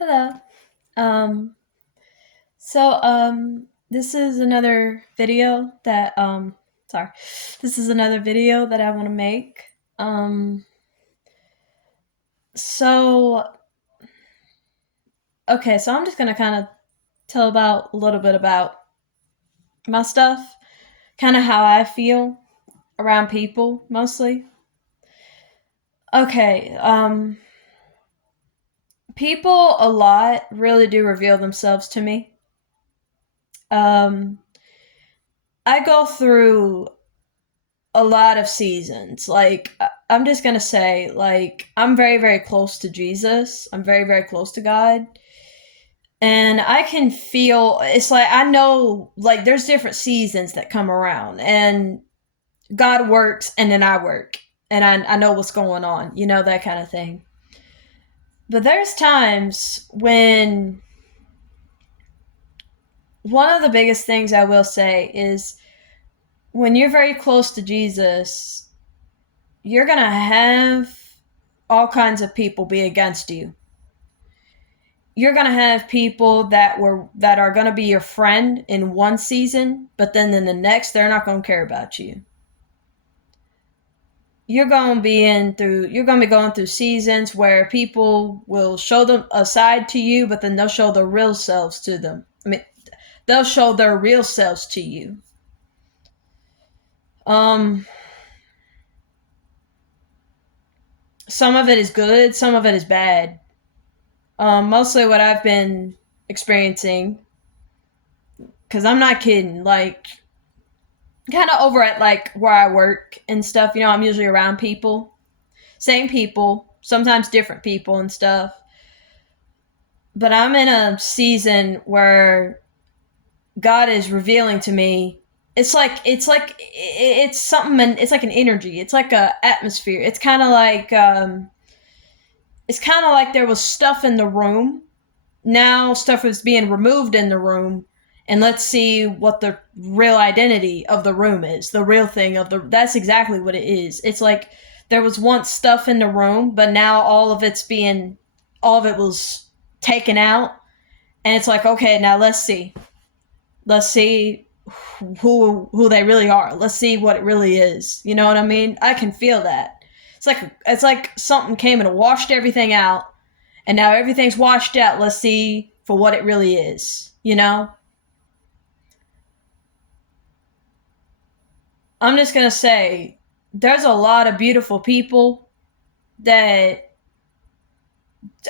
Hello. Um, this is another video that sorry. This is another video that I want to make. Um, so so I'm just gonna kind of tell about a little bit about my stuff, kind of how I feel around people mostly. Okay. People a lot really do reveal themselves to me. Um, I go through a lot of seasons. I'm just gonna say, I'm very, very close to Jesus. I'm very, very close to God. And I can feel it's like I know there's different seasons that come around and God works and then I work and I know what's going on, that kind of thing. But there's times when one of the biggest things I will say is when you're very close to Jesus, you're going to have all kinds of people be against you. You're going to have people that are going to be your friend in one season, but then in the next they're not going to care about you. You're going to be going through seasons where people will show them a side to you, but then they'll show their real selves to them. They'll show their real selves to you. Um some of it is good, some of it is bad. Mostly what I've been experiencing, because I'm not kidding, kind of over at where I work and stuff. I'm usually around people, same people, sometimes different people and stuff. But I'm in a season where God is revealing to me. It's something. It's like an energy. It's like a atmosphere. It's kind of like there was stuff in the room. Now stuff is being removed in the room, and let's see what the real identity of the room is. The real thing of the that's exactly what it is. It's like there was once stuff in the room, but now all of it was taken out, and it's like, okay, now let's see who they really are. Let's see what it really is. You know what I mean? I can feel that. It's like something came and washed everything out, and now everything's washed out. Let's see for what it really is. I'm just gonna say there's a lot of beautiful people that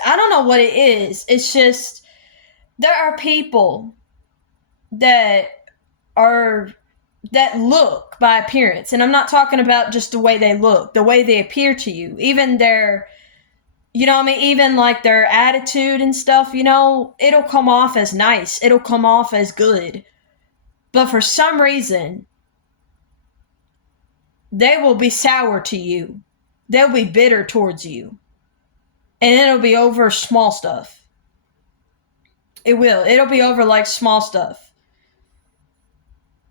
I don't know what it is. It's just there are people that are that look by appearance, and I'm not talking about just the way they look, the way they appear to you, even their even like their attitude and stuff, it'll come off as nice, it'll come off as good. But for some reason, they will be sour to you. They'll be bitter towards you. And it'll be over small stuff. It will. It'll be over small stuff.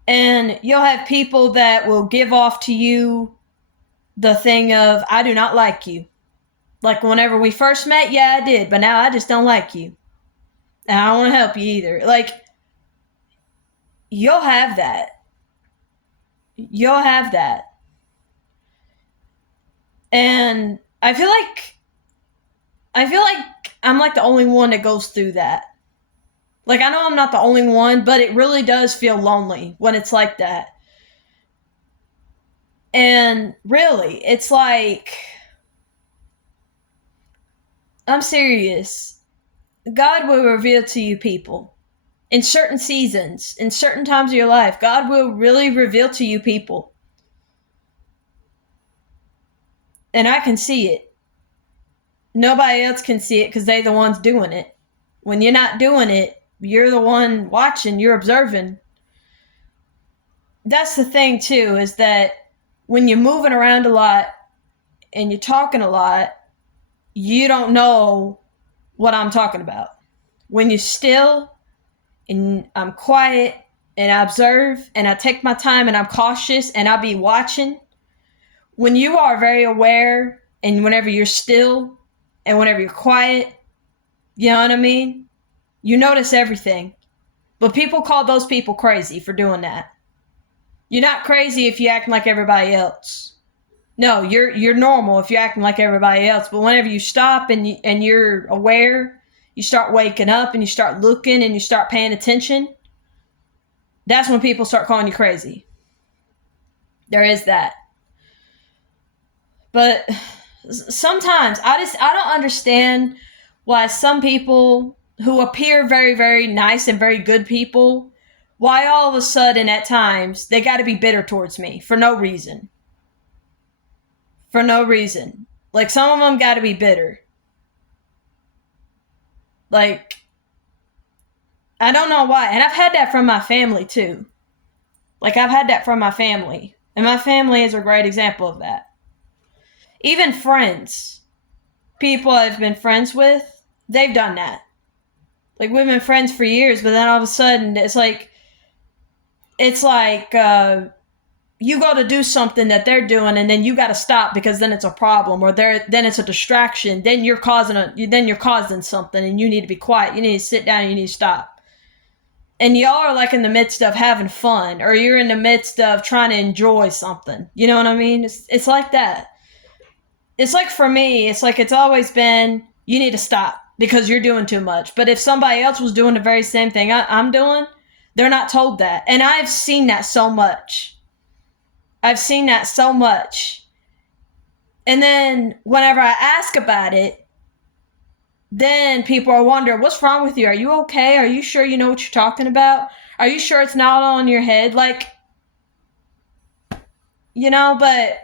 And you'll have people that will give off to you the thing of, I do not like you. Like whenever we first met, yeah, I did, but now I just don't like you. And I don't want to help you either. You'll have that. You'll have that. And I feel like I'm the only one that goes through that. I know I'm not the only one, but it really does feel lonely when it's like that. And really, it's I'm serious. God will reveal to you people in certain seasons, in certain times of your life. God will really reveal to you people. And I can see it. Nobody else can see it because they're the ones doing it. When you're not doing it, you're the one watching, you're observing. That's the thing, too, is that when you're moving around a lot and you're talking a lot, you don't know what I'm talking about. When you're still and I'm quiet and I observe and I take my time and I'm cautious and I be watching, when you are very aware and whenever you're still and whenever you're quiet, You know what I mean? You notice everything. But people call those people crazy for doing that. You're not crazy if you act like everybody else. No, you're normal if you're acting like everybody else. But whenever you stop and you're aware, you start waking up and you start looking and you start paying attention. That's when people start calling you crazy. There is that. But sometimes I don't understand why some people who appear very, very nice and very good people, why all of a sudden at times they got to be bitter towards me for no reason. For no reason. Like, some of them got to be bitter. Like, I don't know why. And I've had that from my family too. Like, I've had that from my family. And my family is a great example of that. Even friends, people I've been friends with, they've done that. Like, we've been friends for years, but then all of a sudden it's like you go to do something that they're doing, and then you got to stop because then it's a problem, or then it's a distraction. Then you're causing something, and you need to be quiet. You need to sit down. And you need to stop. And y'all are like in the midst of having fun, or you're in the midst of trying to enjoy something. You know what I mean? It's like that. It's like, for me, it's like it's always been, you need to stop because you're doing too much. But if somebody else was doing the very same thing I'm doing, they're not told that. And I've seen that so much. I've seen that so much. And then whenever I ask about it, then people are wondering, what's wrong with you? Are you okay? Are you sure you know what you're talking about? Are you sure it's not all in your head? Like, but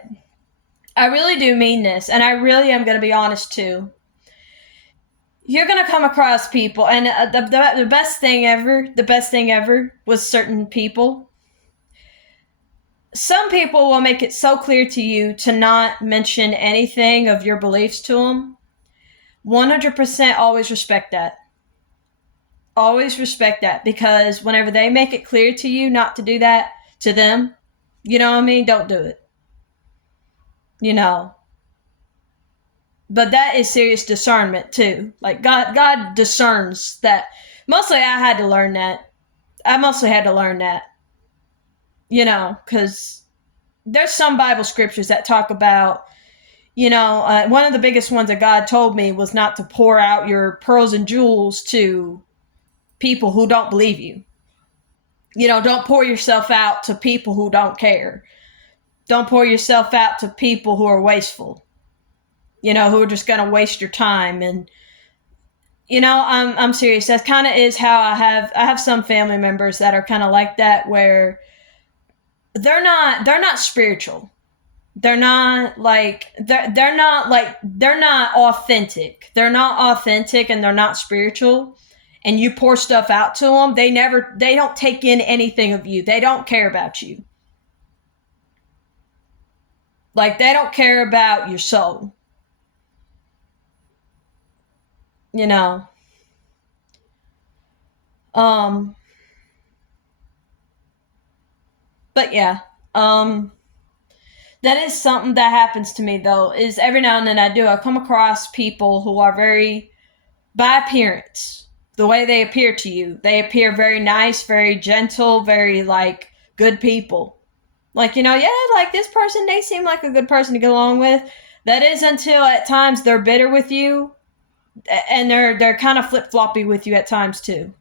I really do mean this, and I really am going to be honest too. You're going to come across people, and the best thing ever with certain people. Some people will make it so clear to you to not mention anything of your beliefs to them. 100% always respect that. Always respect that, because whenever they make it clear to you not to do that to them, you know what I mean? Don't do it. But that is serious discernment too. Like, God discerns that. Mostly I had to learn that. Because there's some Bible scriptures that talk about, one of the biggest ones that God told me was not to pour out your pearls and jewels to people who don't believe you. Don't pour yourself out to people who don't care. Don't pour yourself out to people who are wasteful. Who are just going to waste your time. And, I'm serious. That kind of is how I have some family members that are kind of like that, where they're not spiritual. They're not authentic. They're not authentic, and they're not spiritual. And you pour stuff out to them, they don't take in anything of you. They don't care about you. Like, they don't care about your soul. But yeah, that is something that happens to me, though, is every now and then I come across people who are very, by appearance, the way they appear to you, they appear very nice, very gentle, very, like, good people. Like, like, this person, they seem like a good person to get along with. That is until at times they're bitter with you, and they're kind of flip-floppy with you at times too.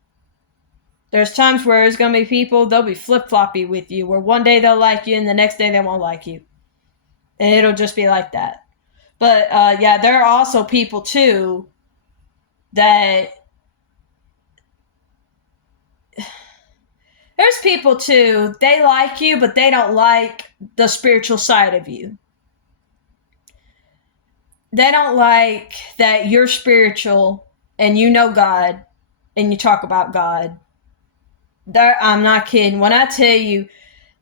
There's times where there's going to be people, they'll be flip-floppy with you, where one day they'll like you and the next day they won't like you. And it'll just be like that. But, yeah, there are also people too that... There's people too, they like you, but they don't like the spiritual side of you. They don't like that you're spiritual and you know God and you talk about God. I'm not kidding. When I tell you,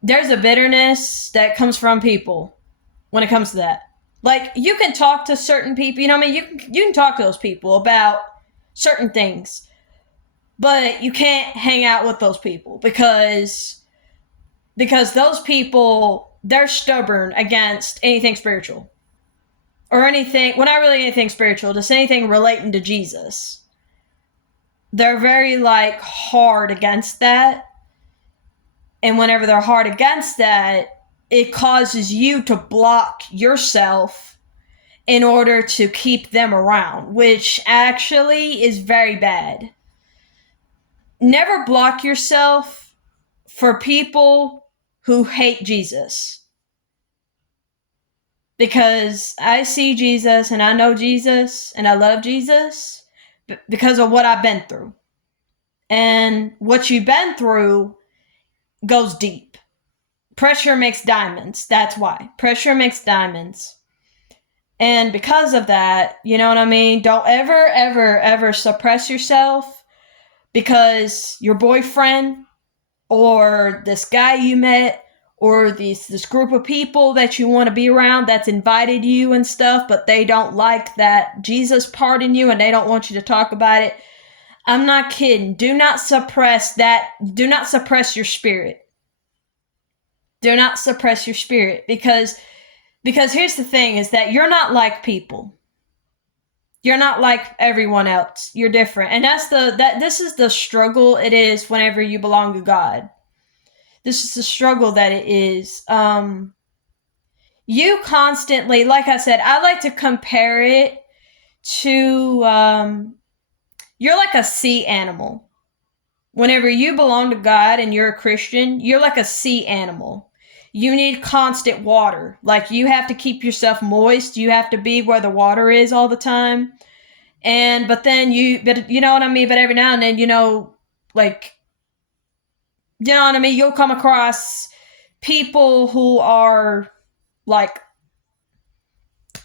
there's a bitterness that comes from people when it comes to that. Like, you can talk to certain people, you can talk to those people about certain things, but you can't hang out with those people because those people, they're stubborn against anything spiritual. Or anything, well, not really anything spiritual, just anything relating to Jesus. they're very like hard against that. And whenever they're hard against that, it causes you to block yourself in order to keep them around, which actually is very bad. Never block yourself for people who hate Jesus. Because I see Jesus and I know Jesus and I love Jesus because of what I've been through. And what you've been through goes deep. Pressure makes diamonds. That's why. Pressure makes diamonds. And because of that, you know what I mean? Don't ever, ever, ever suppress yourself because your boyfriend or this guy you met or this group of people that you want to be around that's invited you and stuff, but they don't like that Jesus part in you and they don't want you to talk about it. I'm not kidding. Do not suppress that. Do not suppress your spirit. Do not suppress your spirit because here's the thing is that you're not like people. You're not like everyone else. You're different. And this is the struggle it is whenever you belong to God. This is the struggle that it is. You constantly, like I said, I like to compare it to you're like a sea animal. Whenever you belong to God and you're a Christian, you're like a sea animal. You need constant water. Like you have to keep yourself moist. You have to be where the water is all the time. But you know what I mean? But every now and then, like, you know what I mean? You'll come across people who are like,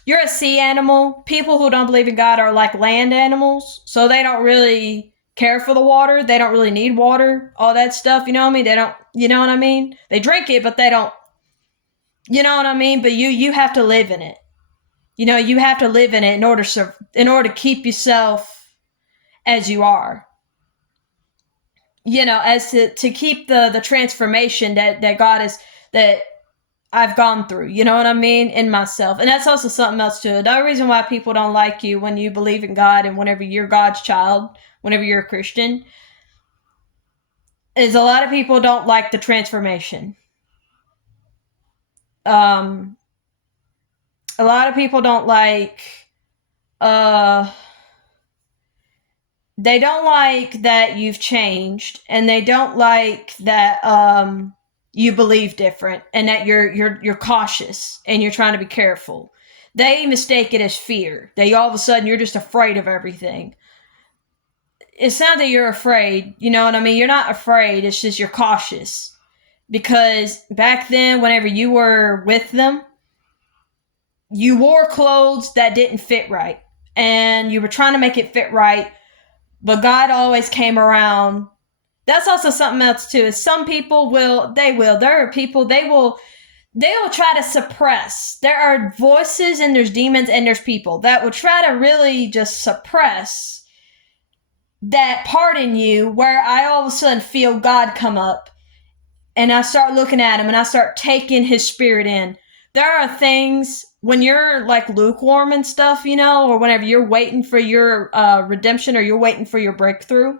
you're a sea animal. People who don't believe in God are like land animals. So they don't really care for the water. They don't really need water, all that stuff. You know what I mean? They don't, you know what I mean? They drink it, but they don't, you know what I mean? But you have to live in it. You have to live in it in order to keep yourself as you are. As to keep the transformation that God is, that I've gone through, you know what I mean, in myself. And that's also something else too. Another reason why people don't like you when you believe in God and whenever you're God's child, whenever you're a Christian, is a lot of people don't like the transformation. A lot of people don't like, they don't like that you've changed, and they don't like that you believe different, and that you're cautious and you're trying to be careful. They mistake it as fear. They all of a sudden you're just afraid of everything. It's not that you're afraid, you know what I mean? You're not afraid. It's just you're cautious because back then, whenever you were with them, you wore clothes that didn't fit right, and you were trying to make it fit right. But God always came around. That's also something else too. Is some people there are people they will try to suppress. There are voices and there's demons and there's people that will try to really just suppress that part in you where I all of a sudden feel God come up and I start looking at him and I start taking his spirit in. There are things when you're like lukewarm and stuff, or whenever you're waiting for your redemption or you're waiting for your breakthrough,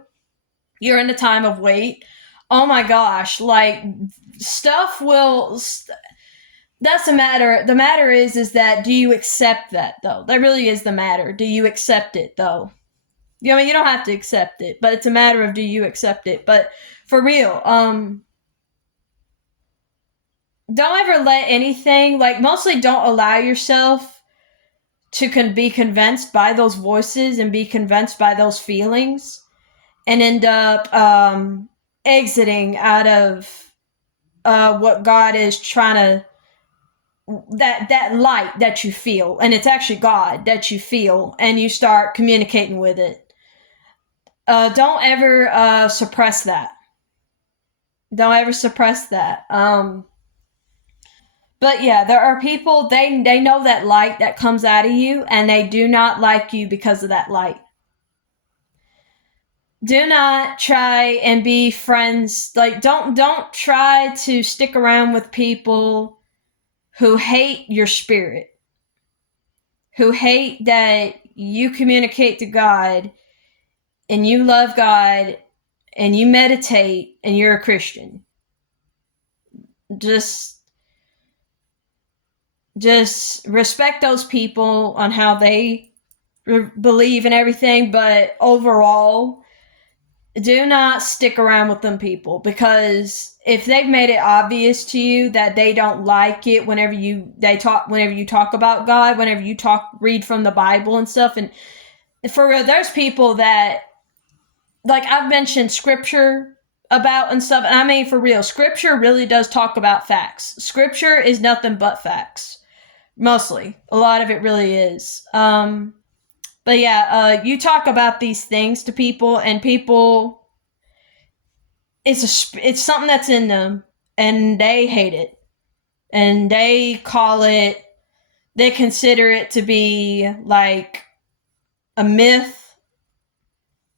you're in a time of wait. Oh my gosh, like stuff will. That's the matter. The matter is that do you accept that though? That really is the matter. Do you accept it though? You don't have to accept it, but it's a matter of do you accept it. But for real, don't ever let anything, like mostly don't allow yourself to be convinced by those voices and be convinced by those feelings and end up exiting out of what God is trying to, that light that you feel, and it's actually God that you feel, and you start communicating with it. Don't ever suppress that. Don't ever suppress that. But yeah, there are people, they know that light that comes out of you, and they do not like you because of that light. Do not try and be friends. Like don't try to stick around with people who hate your spirit, who hate that you communicate to God and you love God and you meditate and you're a Christian, just respect those people on how they believe and everything, but overall, do not stick around with them people, because if they've made it obvious to you that they don't like it whenever you talk about God, whenever you read from the Bible and stuff, and for real, there's people that, like I've mentioned scripture about and stuff, and I mean for real, scripture really does talk about facts. Scripture is nothing but facts. Mostly. A lot of it really is. But yeah, you talk about these things to people, and people, it's something that's in them, and they hate it, and they consider it to be like a myth,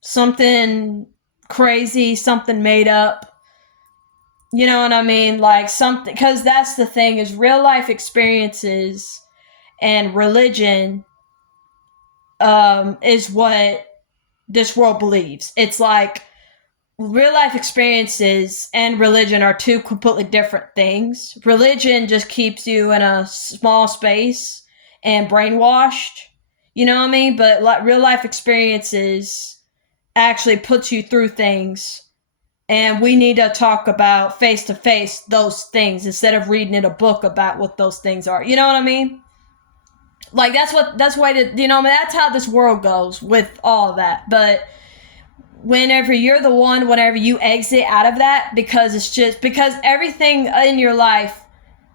something crazy, something made up. You know what I mean? Like something, because that's the thing, is real life experiences and religion is what this world believes. It's like real life experiences and religion are two completely different things. Religion just keeps you in a small space and brainwashed, you know what I mean? But like real life experiences actually puts you through things, and we need to talk about face to face those things instead of reading in a book about what those things are. You know what I mean? Like that's how this world goes with all that. But whenever you exit out of that, because everything in your life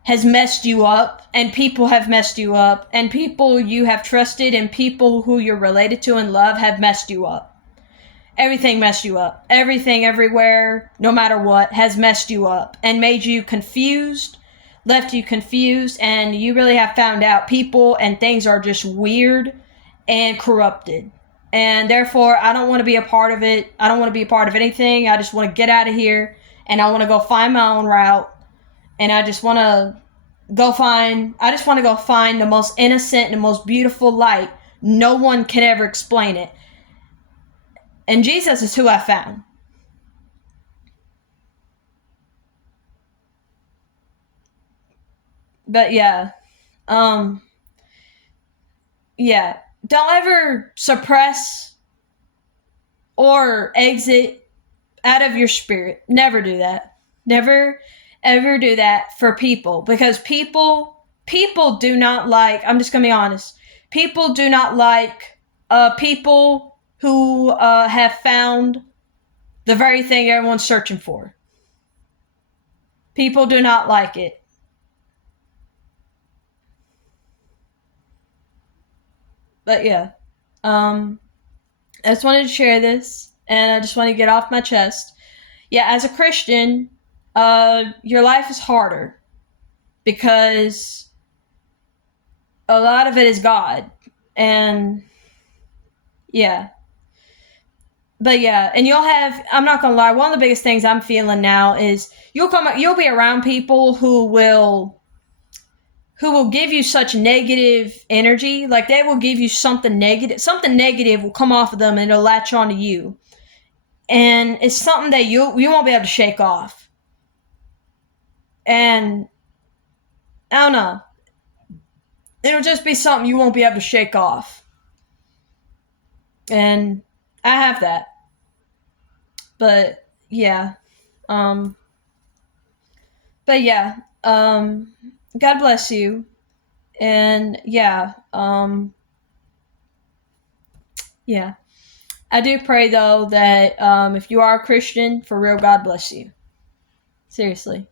has messed you up, and people have messed you up, and people you have trusted and people who you're related to and love have messed you up. Everything messed you up. Everything, everywhere, no matter what, has messed you up and made you confused, left you confused, and you really have found out people and things are just weird and corrupted. And therefore, I don't want to be a part of it. I don't want to be a part of anything. I just want to get out of here, and I want to go find my own route. And I just want to go find the most innocent and the most beautiful light. No one can ever explain it. And Jesus is who I found. But yeah, yeah, don't ever suppress or exit out of your spirit. Never do that. Never ever do that for people, because people do not like, I'm just going to be honest. People do not like people who have found the very thing everyone's searching for. People do not like it. But yeah, I just wanted to share this, and I just want to get off my chest. Yeah, as a Christian, your life is harder because a lot of it is God, and yeah. But yeah, and I'm not gonna lie, one of the biggest things I'm feeling now is you'll be around people who will give you such negative energy. Like they will give you something negative will come off of them, and it'll latch onto you. And it's something that you won't be able to shake off. And I don't know. It'll just be something you won't be able to shake off. And I have that. But yeah. Um but yeah. God bless you. And yeah. I do pray though that if you are a Christian, for real, God bless you. Seriously.